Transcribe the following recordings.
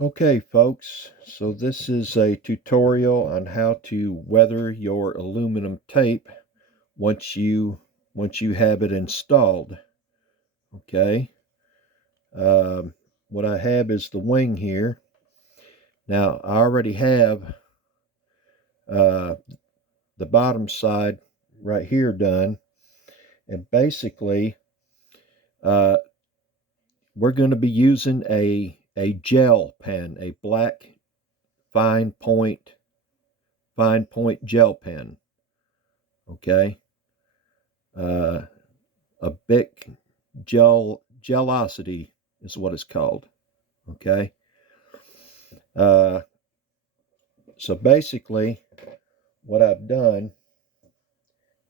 Okay folks, so this is a tutorial on how to weather your aluminum tape once you have it installed. Okay, um, what I have is the wing here. Now I already have uh, the bottom side right here done, and basically uh, we're going to be using a gel pen, a black fine point gel pen. Okay. Uh, a Bic gelosity is what it's called. Okay. Uh, so basically, what I've done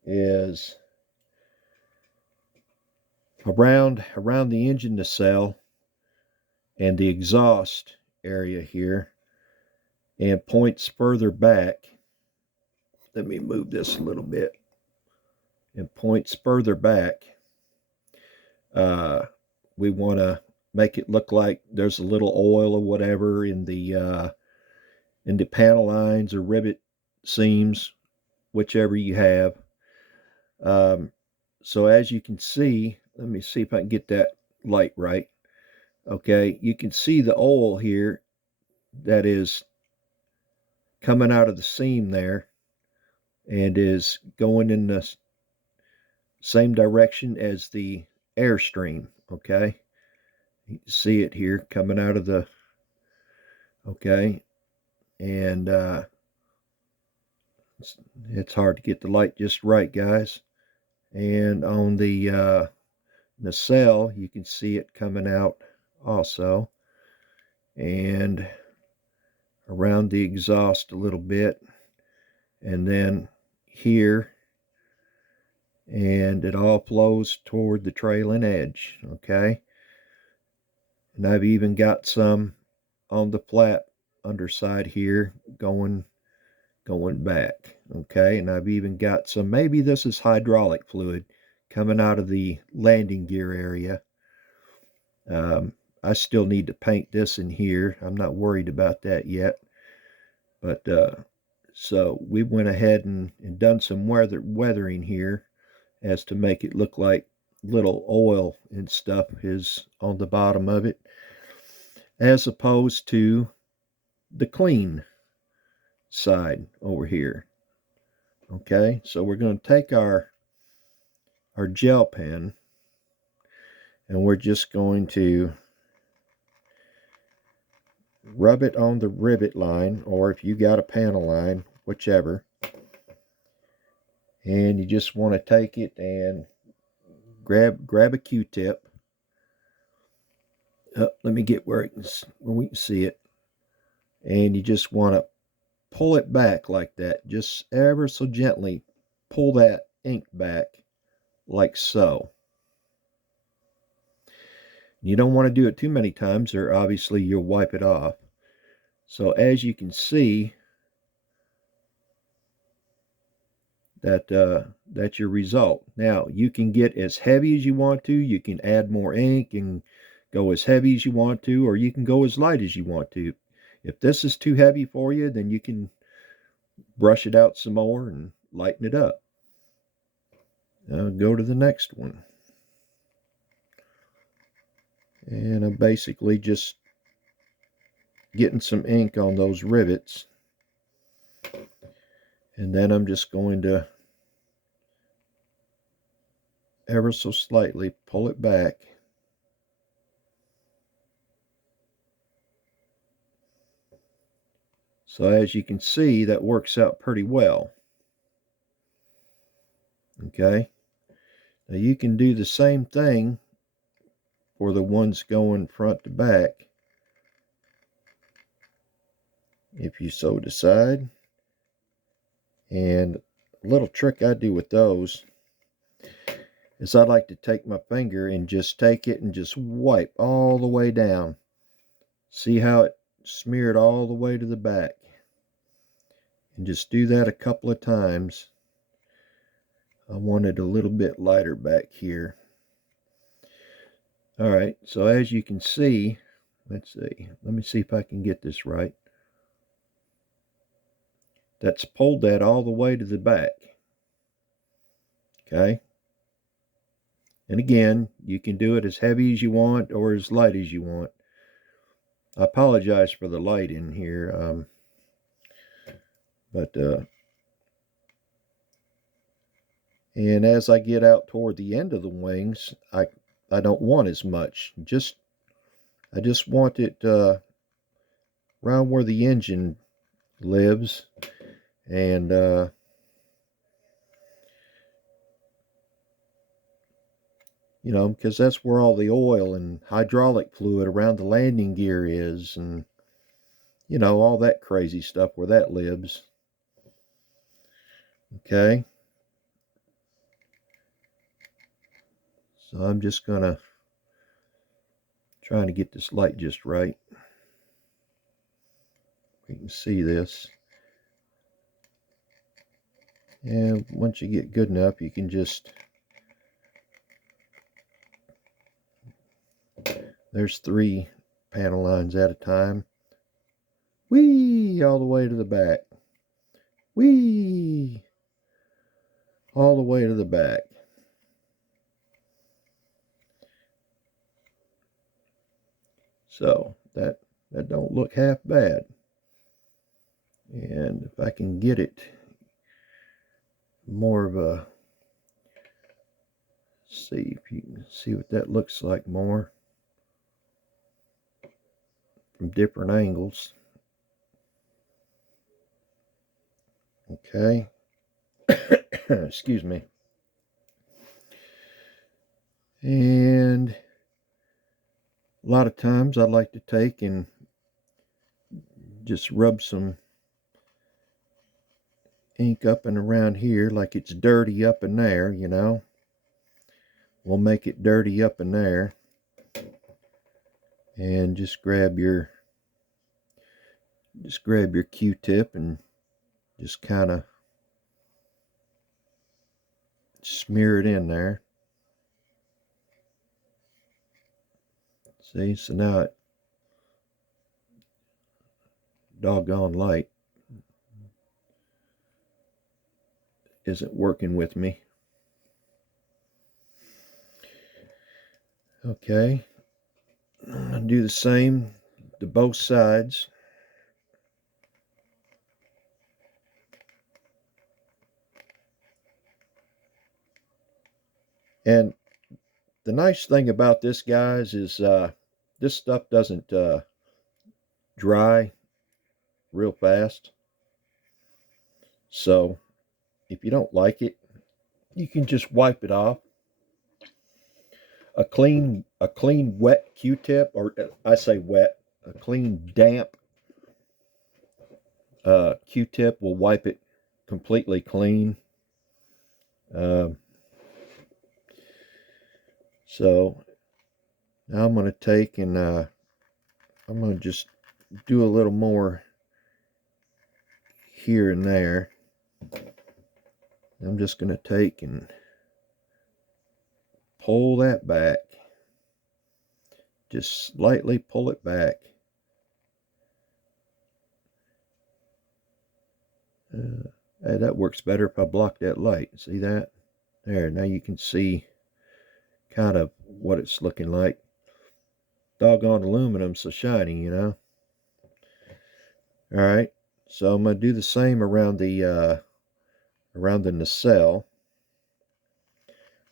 is around the engine nacelle and the exhaust area here, and points further back. Let me move this a little bit. And points further back. Uh, we want to make it look like there's a little oil or whatever in the panel lines or rivet seams, whichever you have. Um, so as you can see, let me see if I can get that light right. Okay, you can see the oil here that is coming out of the seam there and is going in the same direction as the airstream. Okay, you can see it here coming out of the, okay, and it's hard to get the light just right, guys. And on the nacelle, you can see it coming out also, and around the exhaust a little bit, and then here, and it all flows toward the trailing edge. Okay, and I've even got some on the flat underside here going back. Okay, and I've even got some, maybe this is hydraulic fluid coming out of the landing gear area. I still need to paint this in here. I'm not worried about that yet. But so we went ahead and done some weathering here as to make it look like little oil and stuff is on the bottom of it, as opposed to the clean side over here. Okay, so we're going to take our gel pen and we're just going to rub it on the rivet line, or if you got a panel line, whichever. And you just want to take it and grab a Q-tip. Let me get where we can see it. And you just want to pull it back like that, just ever so gently. Pull that ink back like so. You don't want to do it too many times, or obviously you'll wipe it off. So as you can see, that's your result. Now you can get as heavy as you want to. You can add more ink and go as heavy as you want to, or you can go as light as you want to. If this is too heavy for you, then you can brush it out some more and lighten it up. Go to the next one. And I'm basically just getting some ink on those rivets. And then I'm just going to ever so slightly pull it back. So as you can see, that works out pretty well. Okay. Now you can do the same thing for the ones going front to back, if you so decide. And a little trick I do with those is I like to take my finger and just take it and just wipe all the way down. See how it smeared all the way to the back? And just do that a couple of times. I want it a little bit lighter back here. All right, so as you can see, let's see. Let me see if I can get this right. That's pulled that all the way to the back. Okay. And again, you can do it as heavy as you want or as light as you want. I apologize for the light in here, but and as I get out toward the end of the wings, I don't want as much. I just want it around where the engine lives, and you know, because that's where all the oil and hydraulic fluid around the landing gear is, and you know, all that crazy stuff where that lives. Okay. So I'm just gonna trying to get this light just right. You can see this. And once you get good enough, you can just, there's 3 panel lines at a time. Whee! All the way to the back. Whee! All the way to the back. So that don't look half bad. And if I can get it more of a, see if you can see what that looks like more from different angles. Okay. Excuse me. And a lot of times I like to take and just rub some ink up and around here like it's dirty up in there, you know. We'll make it dirty up in there. And just grab your Q-tip and just kind of smear it in there. See, so now it doggone light isn't working with me. Okay, I'll do the same to both sides. And the nice thing about this, guys, is this stuff doesn't dry real fast. So if you don't like it, you can just wipe it off. A clean wet Q-tip, or I say wet, a clean damp Q-tip will wipe it completely clean. So now I'm going to take and I'm going to just do a little more here and there. I'm just going to take and pull that back. Just slightly pull it back. Hey, that works better if I block that light. See that? There, now you can see kind of what it's looking like. Doggone aluminum, so shiny, you know. All right, so I'm going to do the same around the nacelle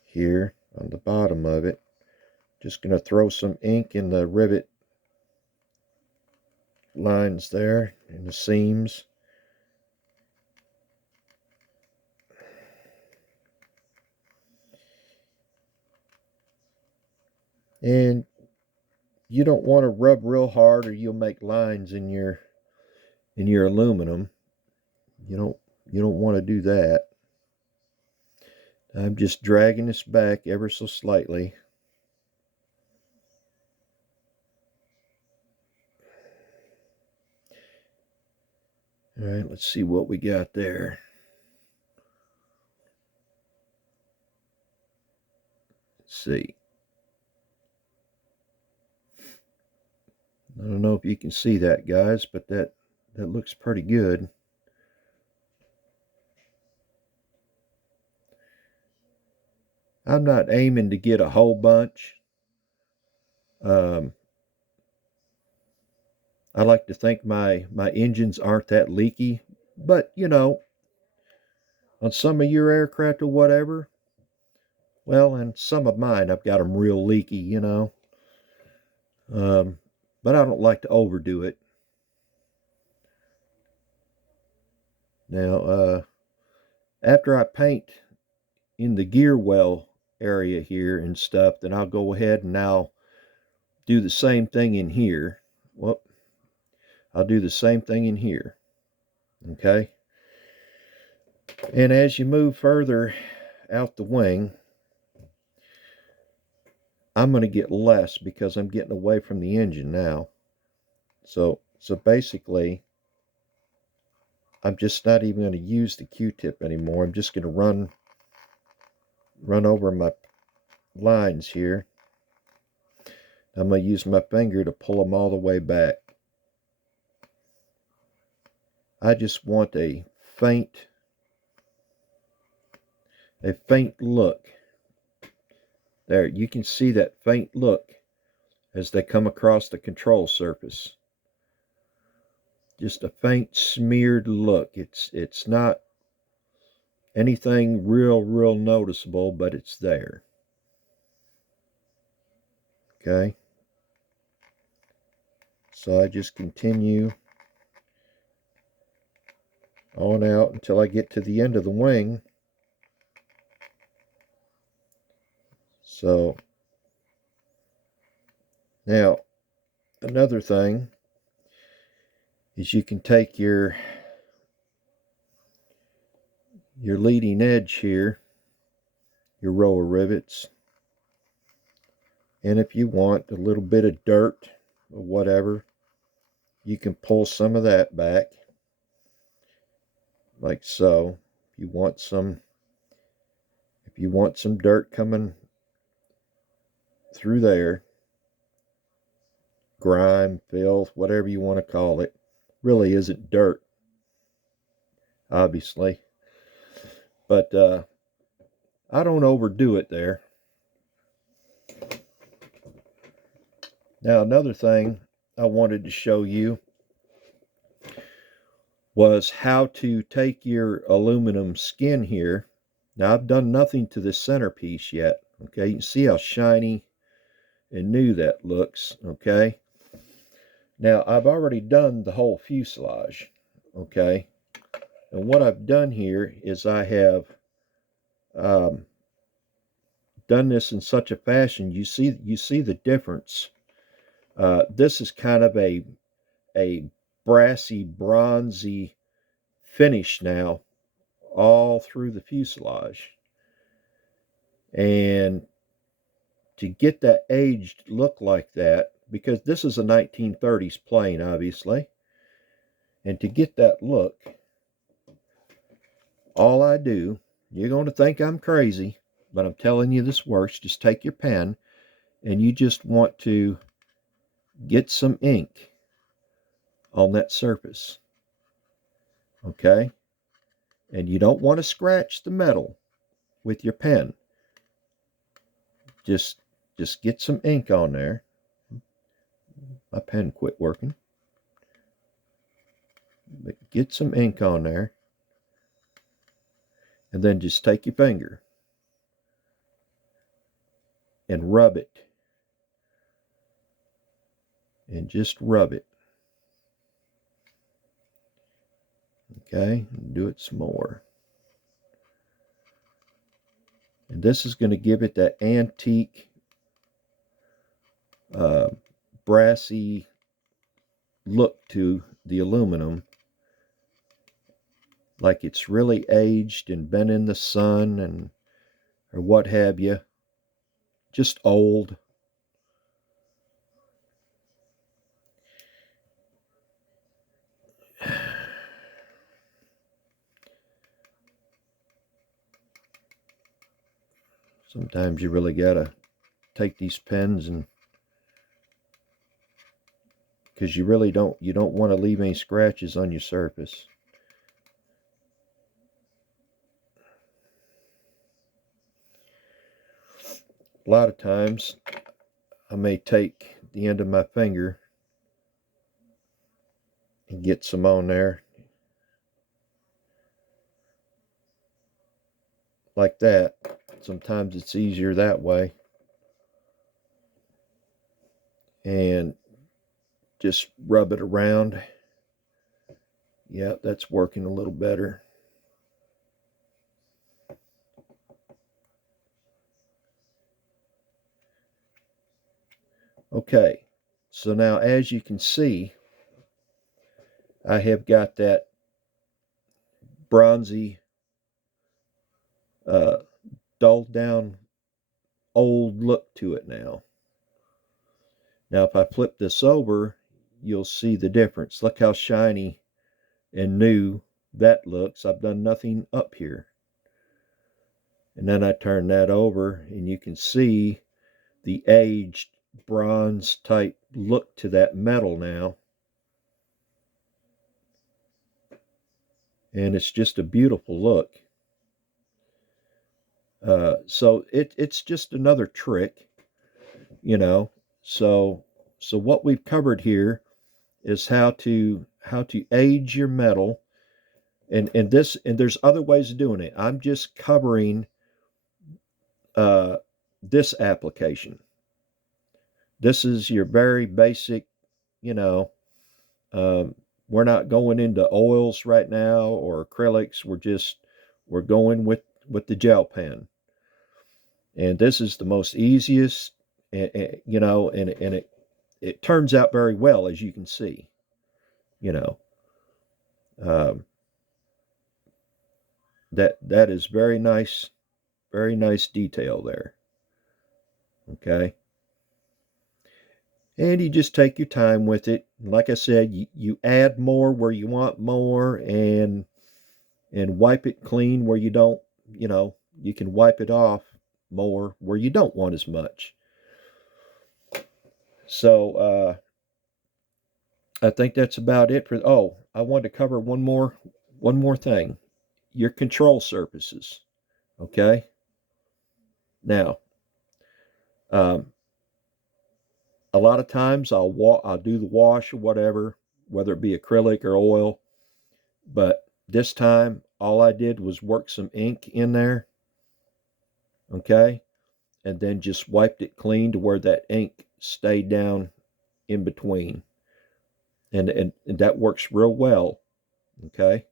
here on the bottom of it. Just going to throw some ink in the rivet lines there in the seams. And you don't want to rub real hard or you'll make lines in your aluminum. You don't want to do that. I'm just dragging this back ever so slightly. All right, let's see what we got there. Let's see. I don't know if you can see that, guys, but that looks pretty good. I'm not aiming to get a whole bunch. I like to think my engines aren't that leaky, but you know, on some of your aircraft or whatever, well, and some of mine, I've got them real leaky, you know. But I don't like to overdo it. Now, after I paint in the gear well area here and stuff, then I'll go ahead and now do the same thing in here. Well, I'll do the same thing in here. Okay. And as you move further out the wing, I'm going to get less because I'm getting away from the engine now. So basically, I'm just not even going to use the Q-tip anymore. I'm just going to run over my lines here. I'm going to use my finger to pull them all the way back. I just want a faint look. There, you can see that faint look as they come across the control surface. Just a faint smeared look. It's not anything real noticeable, but it's there. Okay. So I just continue on out until I get to the end of the wing. So now another thing is you can take your leading edge here, your roller rivets, and if you want a little bit of dirt or whatever, you can pull some of that back like so. If you want some dirt coming through there, grime, filth, whatever you want to call it, really isn't dirt, obviously, but I don't overdo it there. Now another thing I wanted to show you was how to take your aluminum skin here. Now I've done nothing to the centerpiece yet. Okay, you can see how shiny and new that looks. Okay, now I've already done the whole fuselage. Okay, and what I've done here is I have done this in such a fashion. You see the difference. This is kind of a brassy, bronzy finish now all through the fuselage. And to get that aged look like that, because this is a 1930s plane, obviously, and to get that look, all I do, you're going to think I'm crazy, but I'm telling you this works. Just take your pen and you just want to get some ink on that surface. Okay? And you don't want to scratch the metal with your pen. Just get some ink on there. My pen quit working. But get some ink on there. And then just take your finger and rub it. And just rub it. Okay? And do it some more. And this is going to give it that antique, brassy look to the aluminum, like it's really aged and been in the sun and or what have you, just old. Sometimes you really gotta take these pens and because you really don't want to leave any scratches on your surface. A lot of times I may take the end of my finger and get some on there like that. Sometimes it's easier that way. And just rub it around. Yeah, that's working a little better. Okay, so now as you can see, I have got that bronzy, uh, dulled down old look to it now. Now if I flip this over, you'll see the difference. Look how shiny and new that looks. I've done nothing up here. And then I turn that over and you can see the aged bronze type look to that metal now. And it's just a beautiful look. So it's just another trick, you know. So what we've covered here is how to age your metal, and there's other ways of doing it. I'm just covering this application. This is your very basic, you know. Um, we're not going into oils right now or acrylics. We're going with the gel pen. And this is the most easiest, you know, and it turns out very well, as you can see, you know. Um, that is very nice detail there. Okay. And you just take your time with it. Like I said, you add more where you want more, and wipe it clean where you don't, you know, you can wipe it off more where you don't want as much. So I think that's about it for. Oh, I wanted to cover one more thing. Your control surfaces. Okay. Now, um, a lot of times I'll do the wash or whatever, whether it be acrylic or oil. But this time, all I did was work some ink in there. Okay, and then just wiped it clean to where that ink stayed down in between, and that works real well. Okay,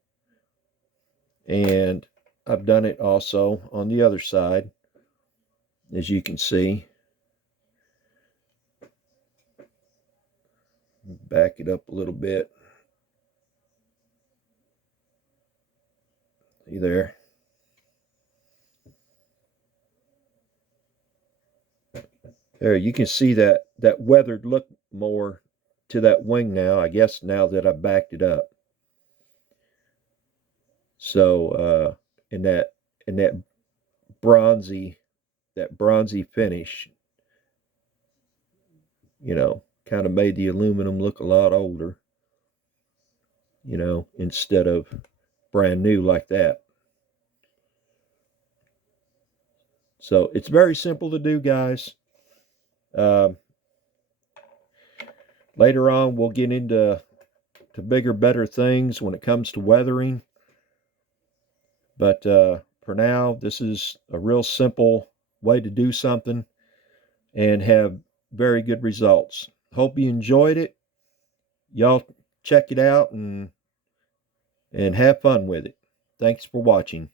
and I've done it also on the other side, as you can see. Back it up a little bit. See there? There, you can see that weathered look more to that wing now, I guess, now that I backed it up. So in that bronzy finish, you know, kind of made the aluminum look a lot older, you know, instead of brand new like that. So it's very simple to do, guys. Um, Later on, we'll get into bigger, better things when it comes to weathering. But for now, this is a real simple way to do something and have very good results. Hope you enjoyed it. Y'all check it out and have fun with it. Thanks for watching.